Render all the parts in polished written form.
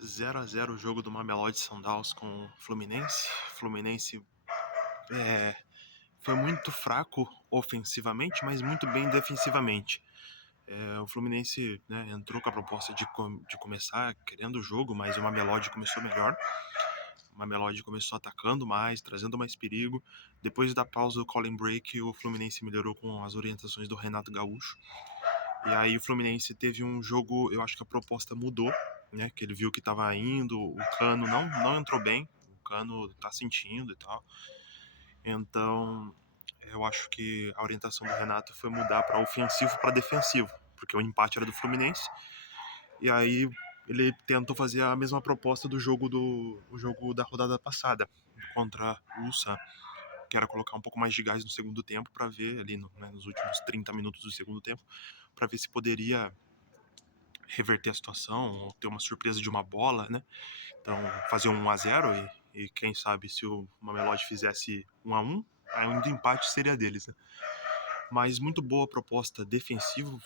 0-0 o jogo do Mamelodi Sundowns com o Fluminense. Fluminense foi muito fraco ofensivamente, mas muito bem defensivamente. O Fluminense, né, entrou com a proposta de começar querendo o jogo, mas o Mamelodi começou melhor. O Mamelodi começou atacando mais, trazendo mais perigo. Depois da pausa do Colin Break, o Fluminense melhorou com as orientações do Renato Gaúcho. E aí o Fluminense teve um jogo, eu acho que a proposta mudou, né? Que ele viu que estava indo, o Cano não entrou bem, o Cano tá sentindo e tal. Então, eu acho que a orientação do Renato foi mudar para ofensivo para defensivo, porque o empate era do Fluminense. E aí ele tentou fazer a mesma proposta do jogo da rodada passada contra o Ulsan, que era colocar um pouco mais de gás no segundo tempo para ver ali nos últimos 30 minutos do segundo tempo, para ver se poderia reverter a situação ou ter uma surpresa de uma bola, né? Então fazer um 1-0 e quem sabe se o Mamelodi fizesse 1-1, aí o empate seria deles, né? Mas muito boa proposta defensiva,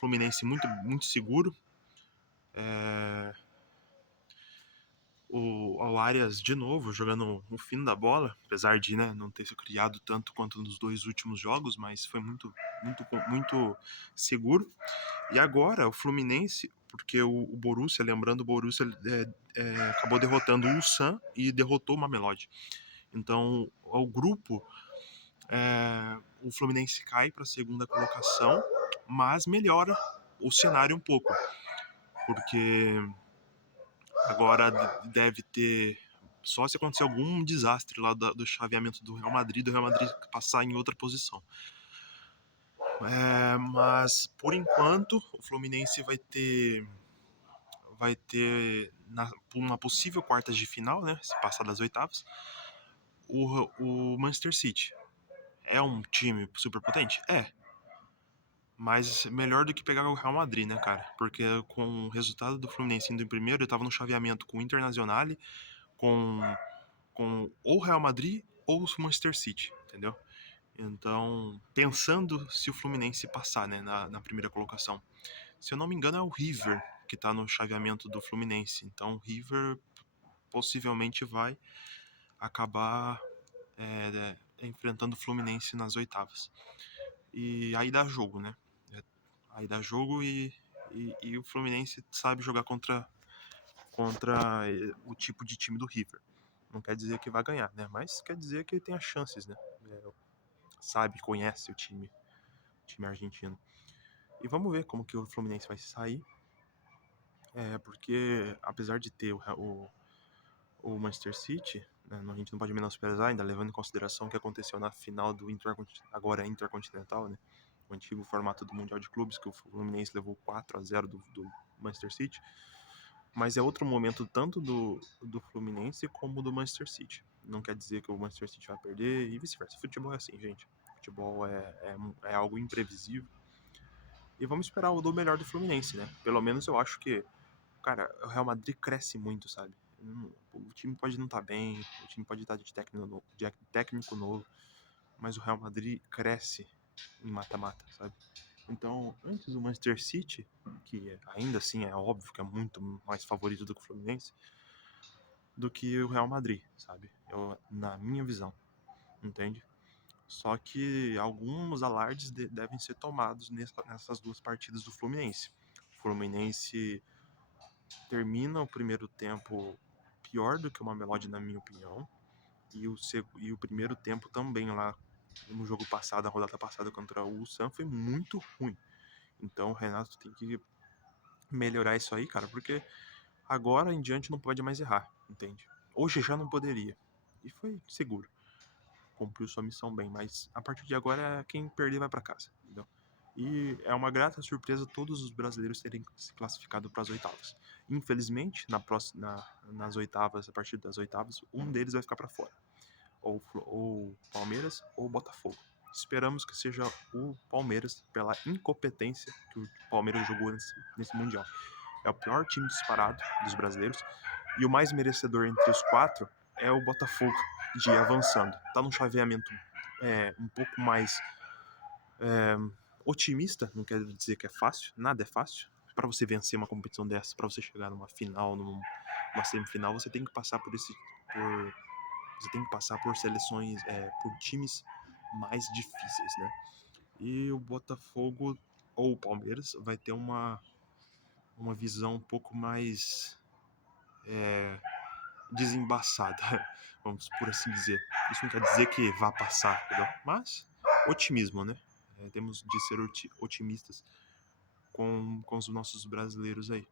Fluminense muito seguro. O Arias de novo jogando no fim da bola, apesar de, né, não ter se criado tanto quanto nos dois últimos jogos, mas foi muito seguro. E agora o Fluminense, porque o Borussia, lembrando, o Borussia acabou derrotando o Ulsan e derrotou o Mamelodi. Então o grupo, o Fluminense cai para a segunda colocação, mas melhora o cenário um pouco, porque agora deve ter. Só se acontecer algum desastre lá do chaveamento do Real Madrid passar em outra posição. Mas, por enquanto, o Fluminense vai ter uma possível quartas de final, né? Se passar das oitavas, o Manchester City. É um time super potente? É. Mas melhor do que pegar o Real Madrid, né, cara? Porque com o resultado do Fluminense indo em primeiro, eu tava no chaveamento com o Internacional, com ou o Real Madrid ou o Manchester City, entendeu? Então, pensando se o Fluminense passar, né, na primeira colocação. Se eu não me engano, é o River que tá no chaveamento do Fluminense. Então, o River possivelmente vai acabar enfrentando o Fluminense nas oitavas. E aí dá jogo, né? Aí dá jogo e o Fluminense sabe jogar contra o tipo de time do River. Não quer dizer que vai ganhar, né? Mas quer dizer que ele tem as chances, né? Sabe, conhece o time argentino. E vamos ver como que o Fluminense vai sair. Porque apesar de ter o Manchester City, né, a gente não pode menosprezar, ainda levando em consideração o que aconteceu na final do agora Intercontinental, né? O antigo formato do Mundial de Clubes, que o Fluminense levou 4-0 do Manchester City. Mas é outro momento tanto do Fluminense como do Manchester City. Não quer dizer que o Manchester City vai perder e vice-versa. Futebol é assim, gente. Futebol é algo imprevisível. E vamos esperar o do melhor do Fluminense, né? Pelo menos eu acho que, cara, o Real Madrid cresce muito, sabe? O time pode não estar bem, o time pode estar de técnico novo, mas o Real Madrid cresce em mata-mata, sabe? Então, antes do Manchester City, que ainda assim é óbvio que é muito mais favorito do que o Fluminense, do que o Real Madrid, sabe? Na minha visão, entende? Só que alguns alardes devem ser tomados nessas duas partidas do Fluminense. O Fluminense termina o primeiro tempo pior do que o Mamelodi, na minha opinião, e o primeiro tempo também lá no jogo passado, na rodada passada contra o Ulsan, foi muito ruim. Então o Renato tem que melhorar isso aí, cara, porque agora em diante não pode mais errar, entende? Hoje já não poderia. E foi seguro. Cumpriu sua missão bem, mas a partir de agora quem perder vai para casa, entendeu? E é uma grata surpresa todos os brasileiros terem se classificado para as oitavas. Infelizmente, nas oitavas, a partir das oitavas, um deles vai ficar para fora. Ou Palmeiras ou Botafogo. Esperamos que seja o Palmeiras, pela incompetência que o Palmeiras jogou nesse Mundial. É o pior time disparado dos brasileiros. E o mais merecedor entre os quatro é o Botafogo, de ir avançando. Tá num chaveamento um pouco mais otimista, não quer dizer que é fácil, nada é fácil. Para você vencer uma competição dessa, para você chegar numa final, uma semifinal, você tem que passar você tem que passar por seleções, por times mais difíceis, né? E o Botafogo ou o Palmeiras vai ter uma visão um pouco mais desembaçada, vamos por assim dizer. Isso não quer dizer que vá passar, entendeu? Mas otimismo, né? Temos de ser otimistas com os nossos brasileiros aí.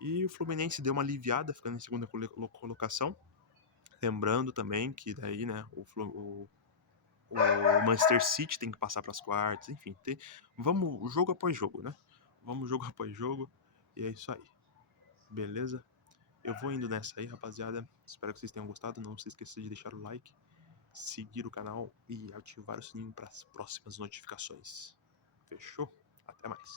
E o Fluminense deu uma aliviada, ficando em segunda colocação. Lembrando também que daí, né, o Manchester City tem que passar para as quartas, enfim. Vamos jogo após jogo, né? Vamos jogo após jogo. E é isso aí. Beleza? Eu vou indo nessa aí, rapaziada. Espero que vocês tenham gostado. Não se esqueça de deixar o like, seguir o canal e ativar o sininho para as próximas notificações. Fechou? Até mais.